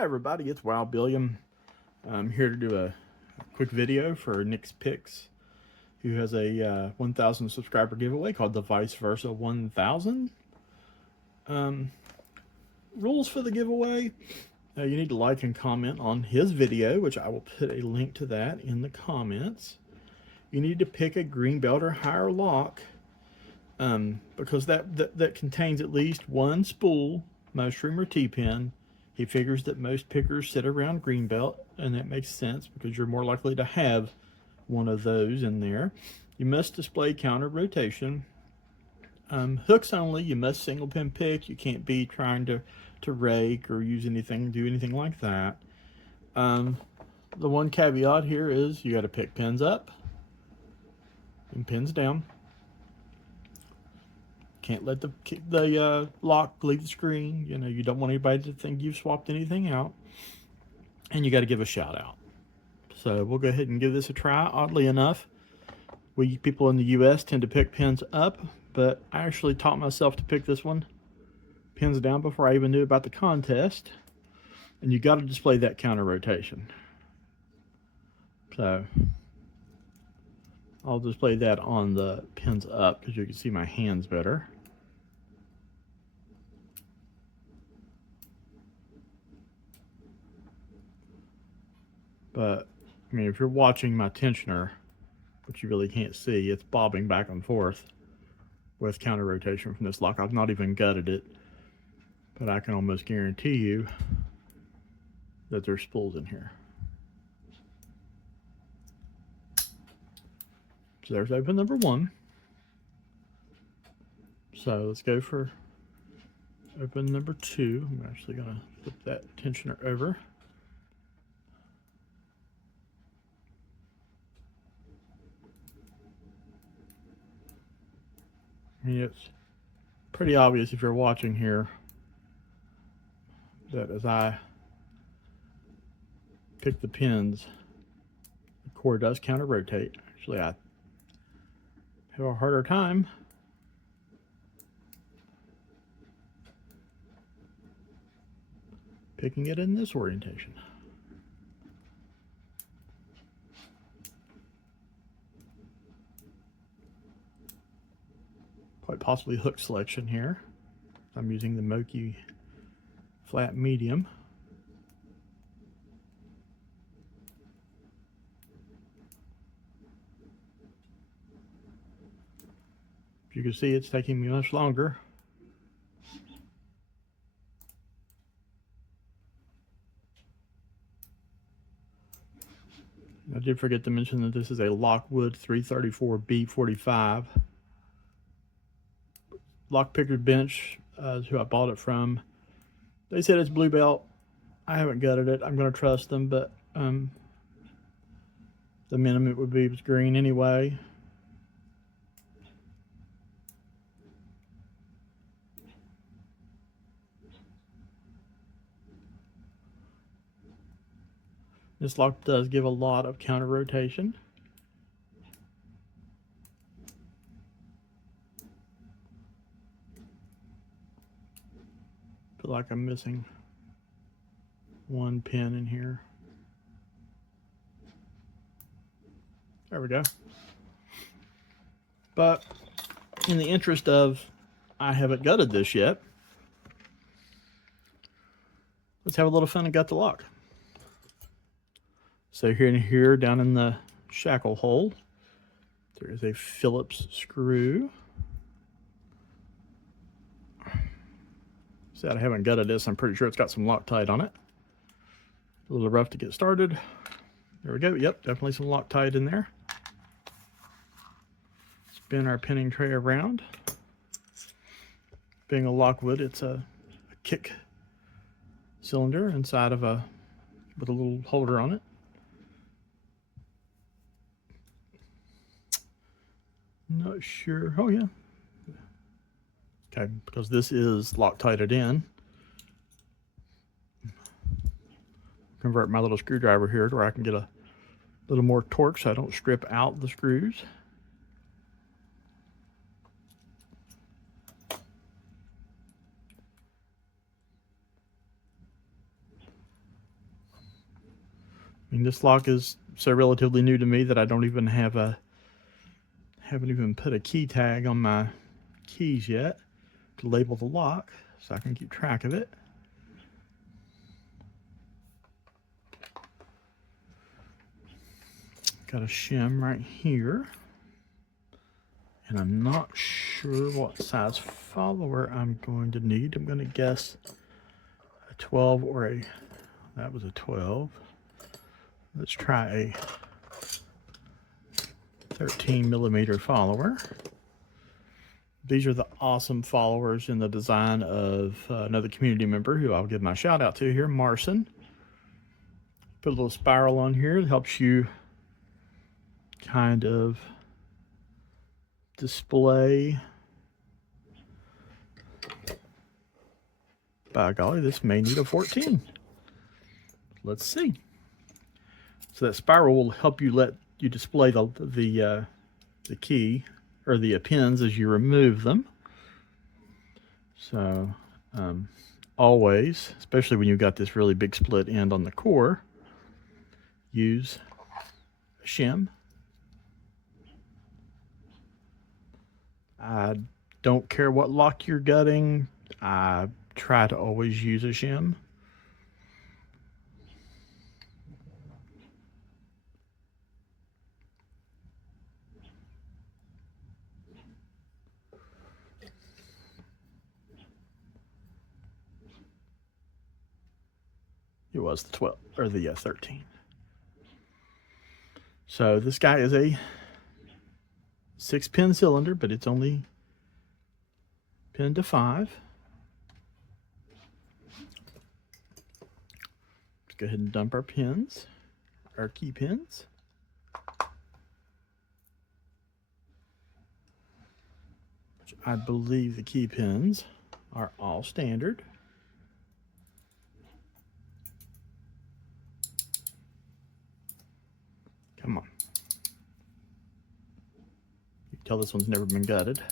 Hi everybody, it's Wild-Billiam. I'm here to do a quick video for Nick's Picks, who has a 1,000 subscriber giveaway called the Vice Versa 1000. Rules for the giveaway: you need to like and comment on his video, which I will put a link to that in the comments. You need to pick a green belt or higher lock, because that contains at least one spool, mushroom, or T-pin. He figures that most pickers sit around greenbelt, and that makes sense because you're more likely to have one of those in there. You must display counter rotation. Hooks only. You must single pin pick. You can't be trying to rake or use anything, do anything like that. The one caveat here is you got to pick pins up and pins down. Can't let the lock leave the screen. You know, you don't want anybody to think you've swapped anything out. And you got to give a shout out. So we'll go ahead and give this a try. Oddly enough, we people in the US tend to pick pins up, but I actually taught myself to pick this one pins down before I even knew about the contest. And you got to display that counter rotation. So I'll display that on the pins up because you can see my hands better. But, I mean, if you're watching my tensioner, which you really can't see, it's bobbing back and forth with counter rotation from this lock. I've not even gutted it, but I can almost guarantee you that there's spools in here. So there's open number one. So let's go for open number two. I'm actually going to flip that tensioner over. I mean, it's pretty obvious if you're watching here that as I pick the pins, the core does counter rotate. Actually, I have a harder time picking it in this orientation. Quite possibly hook selection here. I'm using the Moki flat medium. As you can see, it's taking me much longer. I did forget to mention that this is a Lockwood 334B45. Lockpicker bench is who I bought it from. They said it's blue belt. I haven't gutted it. I'm going to trust them, but the minimum it would be was green anyway. This lock does give a lot of counter rotation. Feel like I'm missing one pin in here. There we go. But in the interest of I haven't gutted this yet, let's have a little fun and gut the lock. So here down in the shackle hole, there is a Phillips screw. Said I haven't gutted this. I'm pretty sure it's got some Loctite on it. A little rough to get started. There we go. Yep, definitely some Loctite in there. Spin our pinning tray around. Being a Lockwood, it's a kick cylinder inside of with a little holder on it. Not sure. Oh yeah. Okay, because this is Loctited in. Convert my little screwdriver here to where I can get a little more torque so I don't strip out the screws. And this lock is so relatively new to me that I don't even have haven't even put a key tag on my keys yet to label the lock so I can keep track of it. Got a shim right here. And I'm not sure what size follower I'm going to need. I'm going to guess a 12 or a, that was a 12. Let's try a 13mm follower. These are the awesome followers in the design of another community member who I'll give my shout out to here, Marson. Put a little spiral on here. It helps you kind of display. By golly, this may need a 14. Let's see. So that spiral will help you let you display the key or the pins as you remove them. So always, especially when you've got this really big split end on the core, use a shim. I don't care what lock you're gutting. I try to always use a shim. It was the 12 or the 13. So this guy is a 6-pin cylinder, but it's only pinned to 5. Let's go ahead and dump our pins, our key pins. Which I believe the key pins are all standard. Come on. You can tell this one's never been gutted.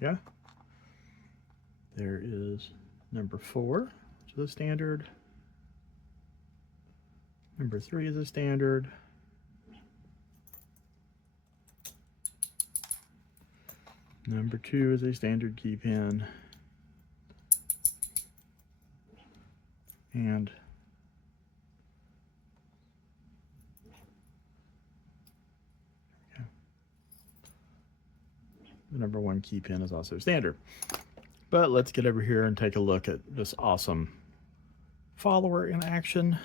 Yeah. There is number 4, which is a standard. Number 3 is a standard. Number 2 is a standard key pin. And the number 1 key pin is also standard. But let's get over here and take a look at this awesome follower in action.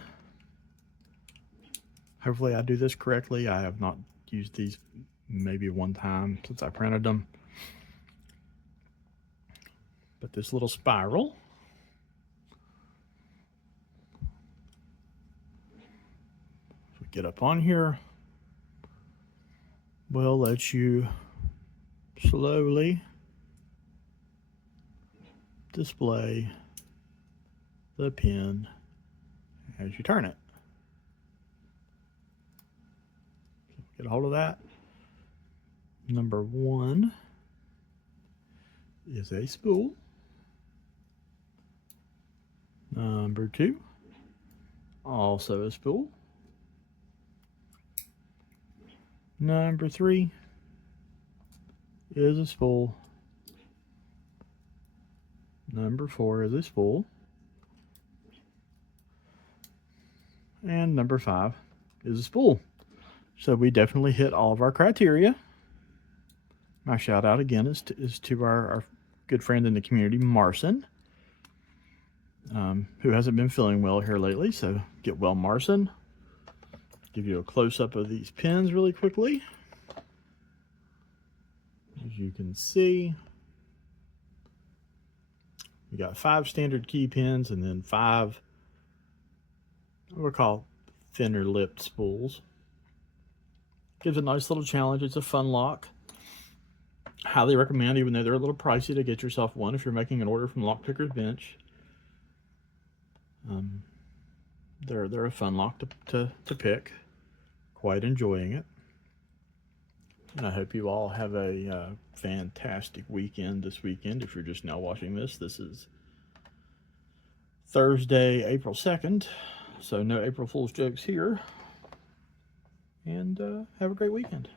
Hopefully I do this correctly. I have not used these maybe one time since I printed them. But this little spiral get up on here, will let you slowly display the pin as you turn it. Get a hold of that. Number 1 is a spool. Number 2, also a spool. Number 3 is a spool. Number 4 is a spool. And number 5 is a spool. So we definitely hit all of our criteria. My shout out again is to our good friend in the community, Marson, who hasn't been feeling well here lately. So get well, Marson. Give you a close-up of these pins really quickly. As you can see, we got 5 standard key pins and then 5 what we call thinner lipped spools. Gives a nice little challenge. It's a fun lock. Highly recommend, even though they're a little pricey, to get yourself one if you're making an order from Lockpicker's Bench. They're a fun lock to pick. Quite enjoying it. And I hope you all have a fantastic weekend this weekend. If you're just now watching this, this is Thursday, April 2nd. So no April Fool's jokes here. And have a great weekend.